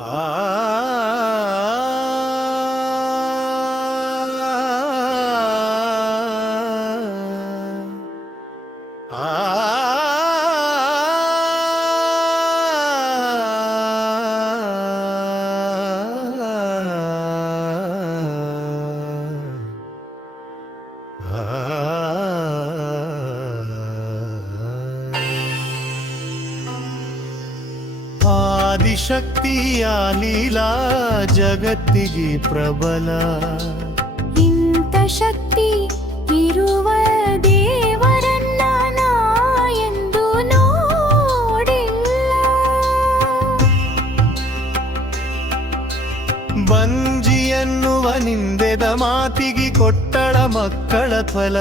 Ah. ಆದಿಶಕ್ತಿಯ Leela ಜಗತ್ತಿಗೆ ಪ್ರಬಲ. ಇಂತ ಶಕ್ತಿ ಇರುವ ದೇವರನ್ನ ಎಂದು ನೋಡಿಲ್ಲ. ಬಂಜಿಯನ್ನುವ ನಿಂದೆದ ಮಾತಿಗೆ ಕೊಟ್ಟಳ ಮಕ್ಕಳ ಫಲ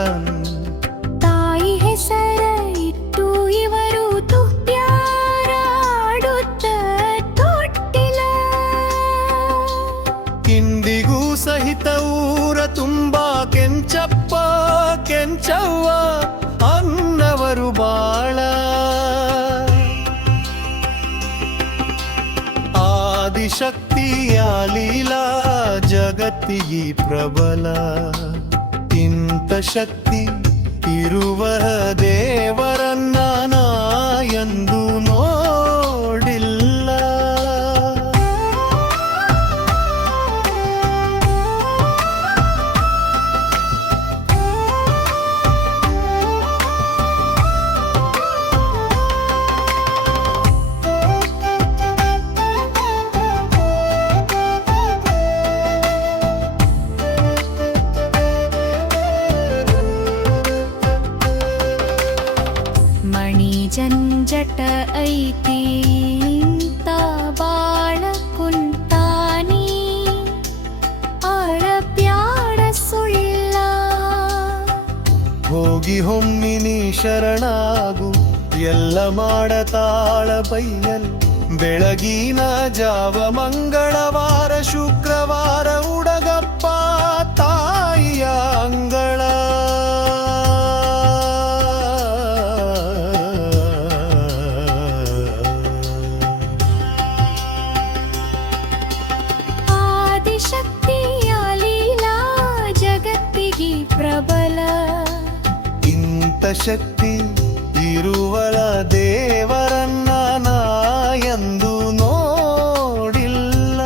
ಇಂದಿಗೂ ಸಹಿತ ಊರ ತುಂಬಾ ಕೆಂಚಪ್ಪ ಕೆಂಚವ್ವ ಅನ್ನವರು ಬಾಳ ಆದಿಶಕ್ತಿಯ ಲೀಲಾ ಜಗತ್ತಿಗೆ ಪ್ರಬಲ ಇಂಥ ಶಕ್ತಿ ಇರುವ ದೇವರನ್ನ ನಾ ಎಂದು ಮಣಿ ಜಂಜಟ ಐತಿ ಇಂತ ಬಾಳ ಕುಂತಾನಿ ಅಳಪ್ಯಾಡ ಸುಳ್ಳ ಹೋಗಿ ಹೊಮ್ಮಿನಿ ಶರಣಾಗು ಎಲ್ಲ ಮಾಡತಾಳ ಬೈಯಲ್ ಬೆಳಗಿನ ಜಾವ ಮಂಗಳವಾರ ಶುಕ್ರವಾರ ಉಡಗಪ್ಪ ತಾಯಿಯ ಅಂಗಳ ಜಗತ್ತಿಗೆ ಪ್ರಬಲ. ಇಂತ ಶಕ್ತಿ ಇರುವಳ ದೇವರನ್ನ ನಾ ಎಂದು ನೋಡಿಲ್ಲ.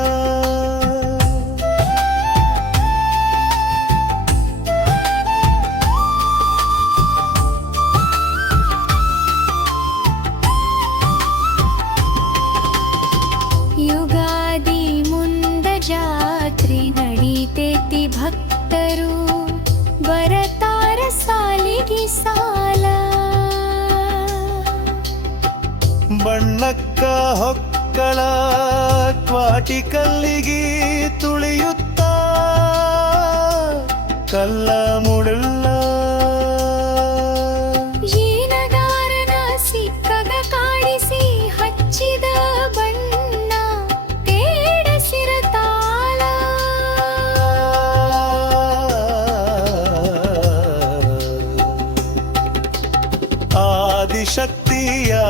ಯುಗಾದಿ ಮುಂದ ಜಾತ್ರೆ ನಡೀತೇತಿ ಭಕ್ತರು. ಬರತಾರ ಸಾಲಿಗೆ ಸಾಲ. ಬಣ್ಣಕ್ಕ ಹೊಕ್ಕಳ ಕ್ವಾಟಿ ಕಲ್ಲಿಗೆ ತುಳಿಯುತ್ತ. ಕಲ್ಲ ಮುಡುಲ್ಲ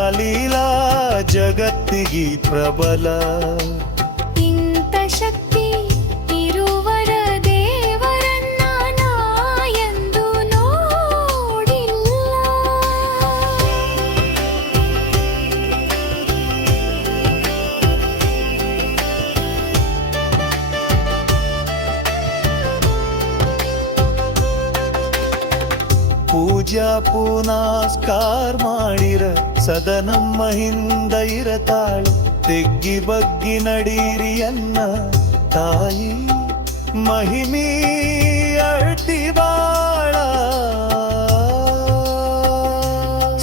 ಲೀಲಾ ಜಗತ್ತಿಗೆ ಪ್ರಬಲ ಇಂಥ ಶಕ್ತಿ ಪೂಜಾ ಪುನಸ್ಕಾರ ಮಾಡಿರ ಸದನಮ್ಮ ಹಿಂದ ಇರತಾಳು. ತೆಗ್ಗಿ ಬಗ್ಗಿ ನಡೀರಿ ಅನ್ನ ತಾಯಿ, ಮಹಿಮಿ ಅಳ್ತಿ ಬಾಳ.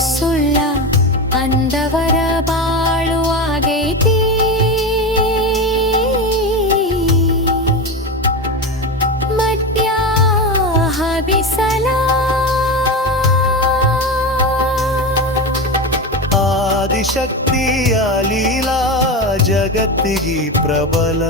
ಸುಳ್ಳ ಅಂದವರ ಬಾಳು ಆಗೈತಿ. ಮಧ್ಯ ಆದಿಶಕ್ತಿಯ ಲೀಲಾ ಜಗತ್ತಿಗೆ ಪ್ರಬಲ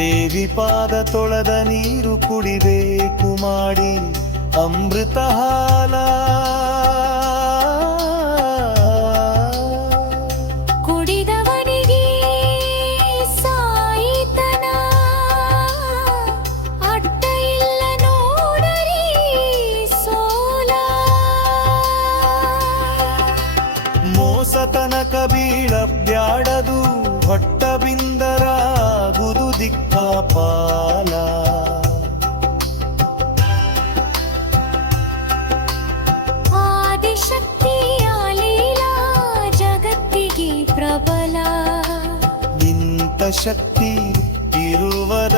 ದೇವಿ ಪಾದ ತೊಳೆದ ನೀರು ಕುಡಿಬೇಕು ಮಾಡಿ ಅಮೃತ ಹಾಲ. ಆದಿಶಕ್ತಿಯ ಲೀಲಾ ಜಗತ್ತಿಗೆ ಪ್ರಬಲ. ನಿಂತ ಶಕ್ತಿ ಇರುವದ